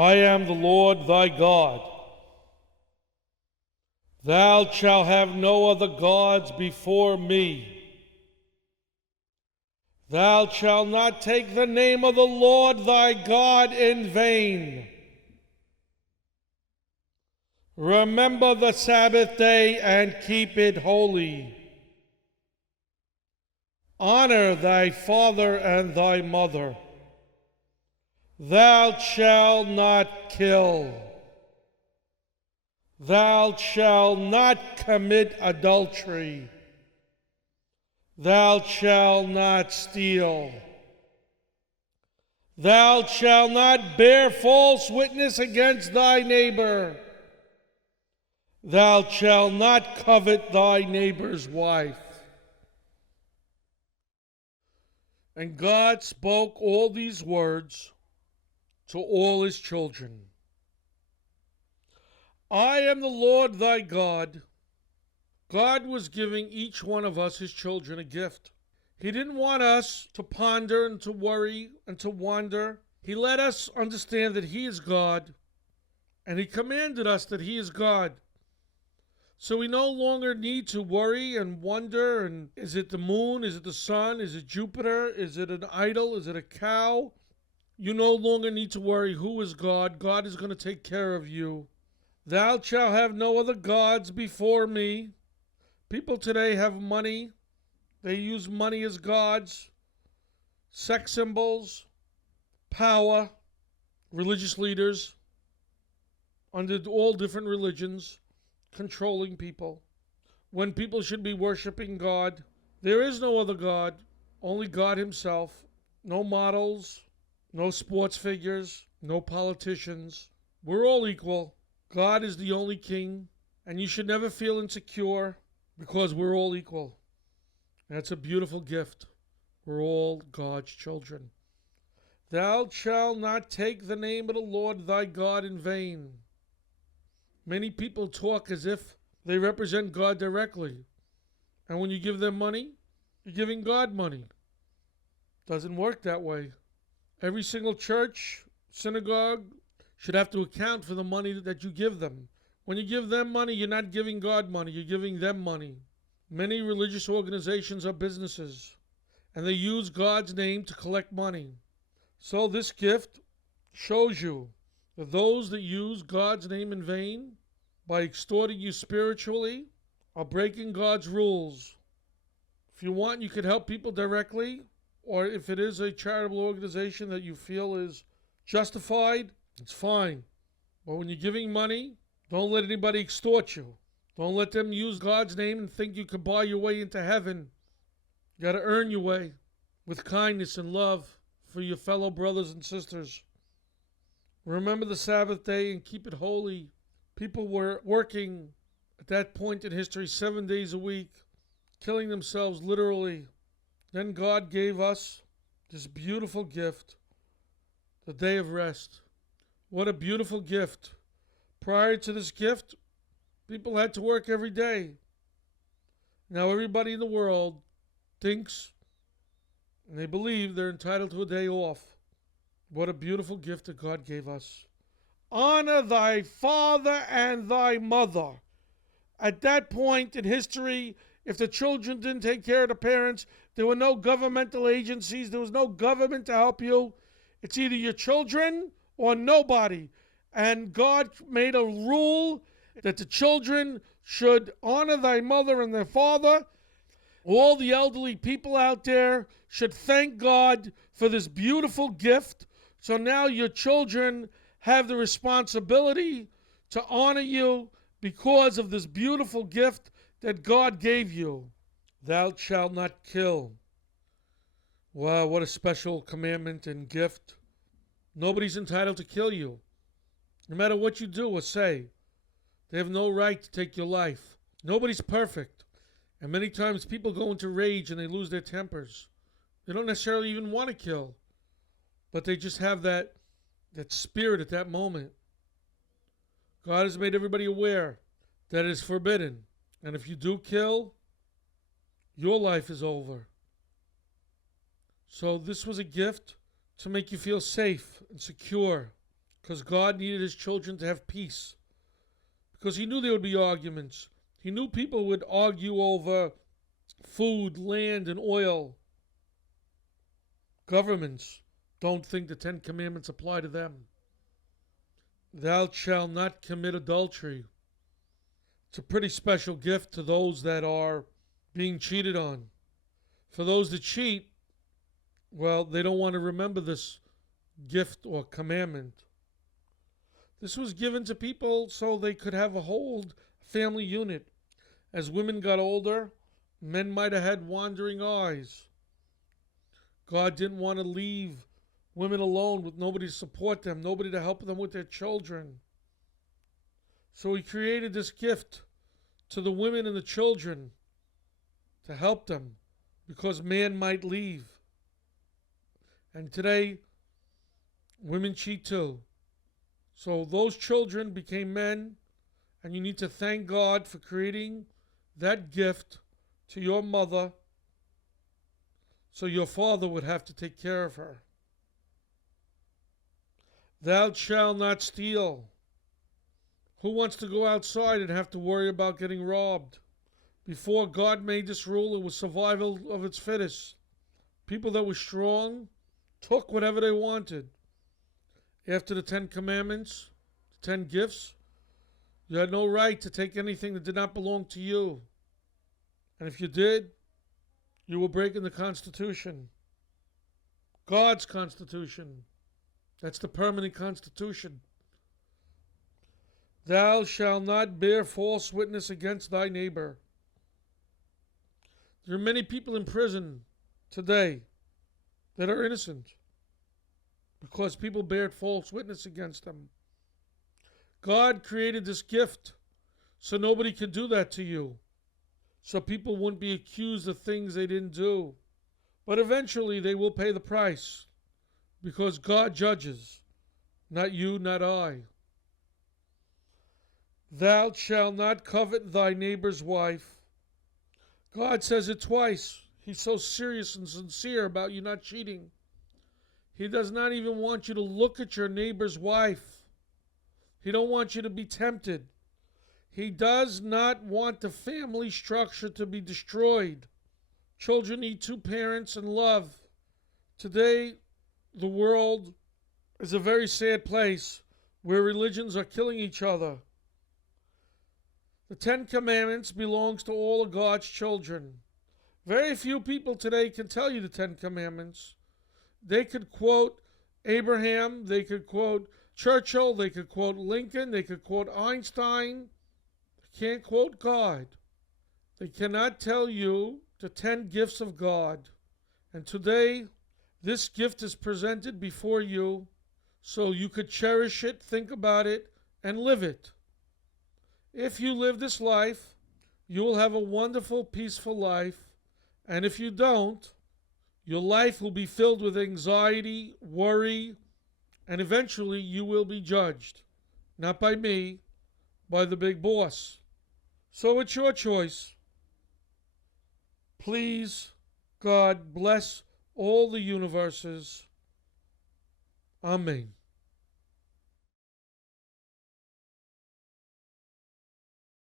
I am the Lord thy God. Thou shalt have no other gods before me. Thou shalt not take the name of the Lord thy God in vain. Remember the Sabbath day and keep it holy. Honor thy father and thy mother. Thou shalt not kill. Thou shalt not commit adultery. Thou shalt not steal. Thou shalt not bear false witness against thy neighbor. Thou shalt not covet thy neighbor's wife. And God spoke all these words to all his children. I am the Lord thy God. God was giving each one of us, his children, a gift. He didn't want us to ponder and to worry and to wonder. He let us understand that he is God, and he commanded us that he is God. So we no longer need to worry and wonder, and is it the moon? Is it the sun? Is it Jupiter? Is it an idol? Is it a cow? You no longer need to worry who is God. God is going to take care of you. Thou shalt have no other gods before me. People today have money. They use money as gods, sex symbols, power, religious leaders under all different religions, controlling people, when people should be worshiping God. There is no other God, only God himself. No models, no sports figures, no politicians. We're all equal. God is the only king, and you should never feel insecure because we're all equal. That's a beautiful gift. We're all God's children. Thou shalt not take the name of the Lord thy God in vain. Many people talk as if they represent God directly. And when you give them money, you're giving God money. Doesn't work that way. Every single church, synagogue should have to account for the money that you give them. When you give them money, you're not giving God money, you're giving them money. Many religious organizations are businesses, and they use God's name to collect money. So this gift shows you that those that use God's name in vain by extorting you spiritually are breaking God's rules. If you want, you could help people directly, or if it is a charitable organization that you feel is justified, it's fine. But when you're giving money, don't let anybody extort you. Don't let them use God's name and think you can buy your way into heaven. You got to earn your way with kindness and love for your fellow brothers and sisters. Remember the Sabbath day and keep it holy. People were working at that point in history 7 days a week, killing themselves literally. Then God gave us this beautiful gift, the day of rest. What a beautiful gift. Prior to this gift, people had to work every day. Now everybody in the world thinks and they believe they're entitled to a day off. What a beautiful gift that God gave us. Honor thy father and thy mother. At that point in history, if the children didn't take care of the parents, there were no governmental agencies, there was no government to help you. It's either your children or nobody. And God made a rule that the children should honor thy mother and their father. All the elderly people out there should thank God for this beautiful gift. So now your children have the responsibility to honor you because of this beautiful gift that God gave you. Thou shalt not kill. Wow, what a special commandment and gift. Nobody's entitled to kill you. No matter what you do or say, they have no right to take your life. Nobody's perfect. And many times people go into rage and they lose their tempers. They don't necessarily even want to kill, but they just have that spirit at that moment. God has made everybody aware that it is forbidden. And if you do kill, your life is over. So this was a gift to make you feel safe and secure. because God needed his children to have peace. Because he knew there would be arguments. He knew people would argue over food, land, and oil. Governments don't think the 10 Commandments apply to them. Thou shalt not commit adultery. It's a pretty special gift to those that are being cheated on. For those that cheat, well, they don't want to remember this gift or commandment. This was given to people so they could have a whole family unit. As women got older, men might have had wandering eyes. God didn't want to leave women alone with nobody to support them, nobody to help them with their children. So he created this gift to the women and the children to help them because man might leave. And today, women cheat too. So those children became men, and you need to thank God for creating that gift to your mother so your father would have to take care of her. Thou shalt not steal. Who wants to go outside and have to worry about getting robbed? Before God made this rule, it was survival of its fittest. People that were strong took whatever they wanted. After the 10 Commandments, the 10 gifts, you had no right to take anything that did not belong to you. And if you did, you were breaking the Constitution. God's Constitution. That's the permanent Constitution. Thou shalt not bear false witness against thy neighbor. There are many people in prison today that are innocent because people bared false witness against them. God created this gift so nobody could do that to you, so people wouldn't be accused of things they didn't do. But eventually they will pay the price because God judges, not you, not I. Thou shalt not covet thy neighbor's wife. God says it twice. He's so serious and sincere about you not cheating. He does not even want you to look at your neighbor's wife. He don't want you to be tempted. He does not want the family structure to be destroyed. Children need two parents and love. Today, the world is a very sad place where religions are killing each other. The 10 Commandments belongs to all of God's children. Very few people today can tell you the 10 Commandments. They could quote Abraham, they could quote Churchill, they could quote Lincoln, they could quote Einstein. They can't quote God. They cannot tell you the 10 gifts of God. And today, this gift is presented before you so you could cherish it, think about it, and live it. If you live this life, you will have a wonderful, peaceful life. And if you don't, your life will be filled with anxiety, worry, and eventually you will be judged. Not by me, by the big boss. So it's your choice. Please, God, bless all the universes. Amen.